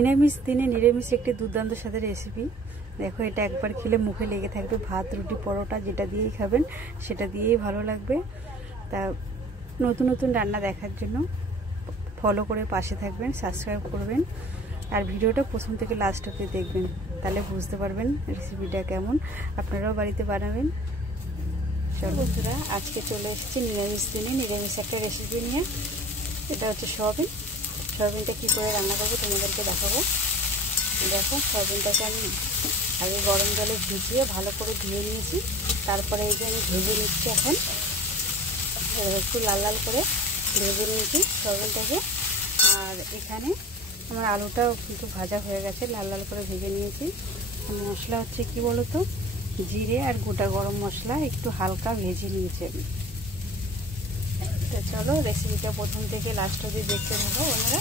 নিরামিষ দিনে নিরামিষ একটি দুর্দান্ত স্বাদের রেসিপি। দেখো, এটা একবার খেলে মুখে লেগে থাকবে। ভাত, রুটি, পরোটা যেটা দিয়েই খাবেন সেটা দিয়েই ভালো লাগবে। তা নতুন নতুন রান্না দেখার জন্য ফলো করে পাশে থাকবেন, সাবস্ক্রাইব করবেন, আর ভিডিওটা প্রথম থেকে লাস্ট অবধি দেখবেন, তাহলে বুঝতে পারবেন রেসিপিটা কেমন। আপনারাও বাড়িতে বানাবেন। চলো বন্ধুরা, আজকে চলে এসেছি নিরামিষ দিনে নিরামিষ একটা রেসিপি নিয়ে। এটা হচ্ছে সয়াবিন। সয়াবিনটা কী করে রান্না করবো তোমাদেরকে দেখাবো। দেখো, সয়াবিনটাকে আমি আগে গরম জলে ভিজিয়ে ভালো করে ধুয়ে নিয়েছি। তারপরে এই যে আমি ভেজে নিচ্ছি। এখন একটু লাল লাল করে ভেজে নিয়েছি সয়াবিনটাকে। আর এখানে আমার আলুটাও কিন্তু ভাজা হয়ে গেছে, লাল লাল করে ভেজে নিয়েছি। মশলা হচ্ছে কি বলো তো, জিরে আর গোটা গরম মশলা একটু হালকা ভেজে নিয়েছি আমি। তো চলো রেসিপিটা প্রথম থেকে লাস্ট অবধি দেখতে থাকো বন্ধুরা।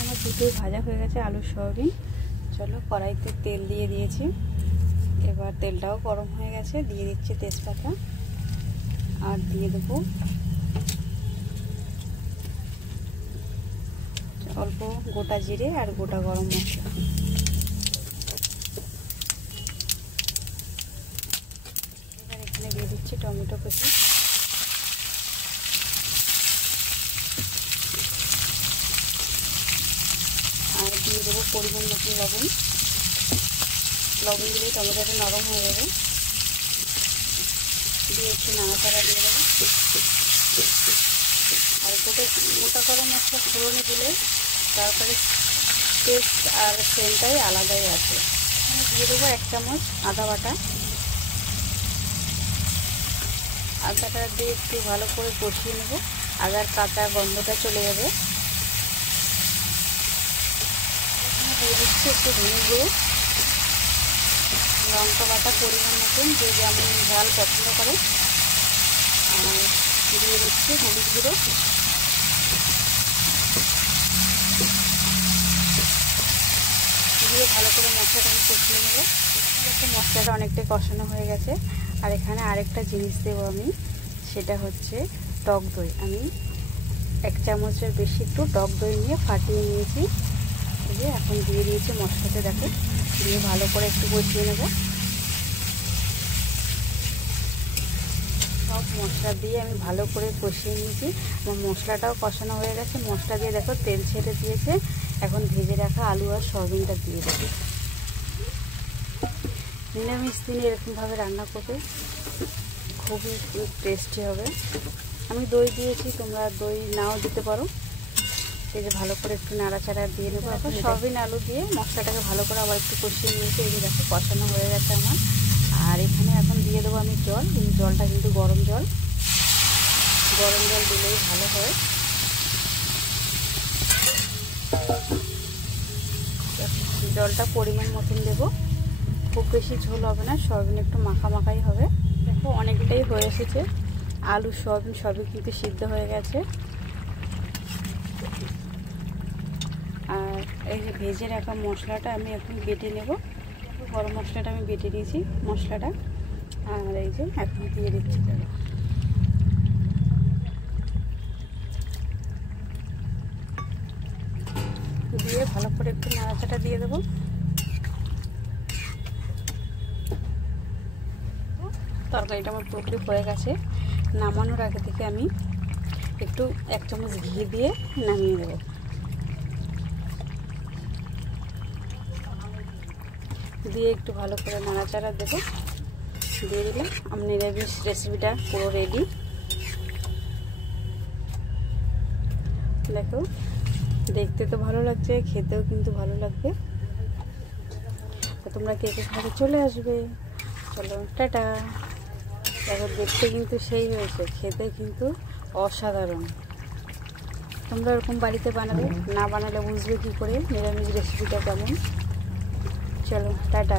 আমার দুটোই ভাজা হয়ে গেছে, আলু সয়াবিন। চলো, কড়াইতে তেল দিয়ে দিয়েছি। এবার তেলটাও গরম হয়ে গেছে, দিয়ে দিচ্ছি তেজপাতা, আর দিয়ে দেবো অল্প গোটা জিরে আর গোটা গরম মশলা। এবার এখানে দিয়ে দিচ্ছি টমেটো কুচি, আর দিয়ে দেবো পরিমাণ মতো লবণ। লবণ দিলে টমেটোটা নরম হয়ে যাবে। দিয়ে একটু নাড়াচাড়া দিয়ে দেবো। আর গোটা গরম মশলা ফোড়নে দিলে তারপরে টেস্ট আর সেন্টটাই আলাদাই আছে। দিয়ে দেবো 1 চামচ আদা বাটা। আদাটা দিয়ে একটু ভালো করে কষিয়ে নেব, আদার কাঁচা গন্ধটা চলে যাবে। দিয়ে দিচ্ছি একটু ধনে গুঁড়ো, লঙ্কা বাটা পরিমাণ মতন, যে যেমন ঝাল পছন্দ করে। আর দিয়ে দিচ্ছি হলুদ গুঁড়ো। দিয়ে ভালো করে মশলাটাকে কষিয়ে নেব। মশলাটা অনেকটাই কষানো হয়ে গেছে। আর এখানে আরেকটা জিনিস দেবো আমি, সেটা হচ্ছে টক দই। আমি 1 চামচের বেশি একটু টক দই নিয়ে ফাটিয়ে নিয়েছি। এই যে এখন দিয়ে দিয়েছি মশলাতে। দেখো, দিয়ে ভালো করে একটু কষিয়ে নেব। সব মশলা দিয়ে আমি ভালো করে কষিয়ে নিয়েছি। আমার মশলাটাও কষানো হয়ে গেছে। মশলা দিয়ে দেখো তেল ছেড়ে দিয়েছে। এখন ভেজে রাখা আলু আর সয়াবিনটা দিয়ে দেবো। নিরামিষ দিনে এরকমভাবে রান্না করবে, খুবই টেস্টি হবে। আমি দই দিয়েছি, তোমরা দই নাও দিতে পারো। এই যে ভালো করে একটু নাড়াচাড়া দিয়ে নেবো। এখন সয়াবিন আলু দিয়ে মশলাটাকে ভালো করে আবার একটু কষিয়ে নিয়েছি। এই যে দেখো কষানো হয়ে গেছে আমার। আর এখানে এখন দিয়ে দেবো আমি জল। এই জলটা কিন্তু গরম জল। গরম জল দিলেই ভালো হয়। জলটা পরিমাণ মতন দেবো, খুব বেশি ঝোল হবে না, সয়াবিন একটু মাখা মাখাই হবে। দেখো অনেকটাই হয়ে এসেছে। আলু সয়াবিন সবই কিন্তু সিদ্ধ হয়ে গেছে। আর এই যে ভেজে রাখা মশলাটা আমি এখন বেটে নেব। গরম মশলাটা আমি বেটে নিয়েছি মশলাটা। আর এই যে এখন দিয়ে দিচ্ছি। দিয়ে ভালো করে একটু নাড়াচাড়া দিয়ে দেবো। তরকারিটা আমার পুরোপুরি হয়ে গেছে। নামানোর আগে থেকে আমি একটু 1 চামচ ঘি দিয়ে নামিয়ে দেবো। দিয়ে একটু ভালো করে নাড়াচাড়া দেবো। দিয়ে দিলে আমার নিরামিষ রেসিপিটা পুরো রেডি। দেখো, দেখতে তো ভালো লাগছে, খেতেও কিন্তু ভালো লাগবে। তো তোমরা কে কে খাবে চলে আসবে। চলো টাটা। দেখো দেখতে কিন্তু সেই হয়েছে, খেতে কিন্তু অসাধারণ। তোমরা এরকম বাড়িতে বানাবে, না বানালে বুঝবে কী করে নিরামিষ রেসিপিটা কেমন। চলো টাটা।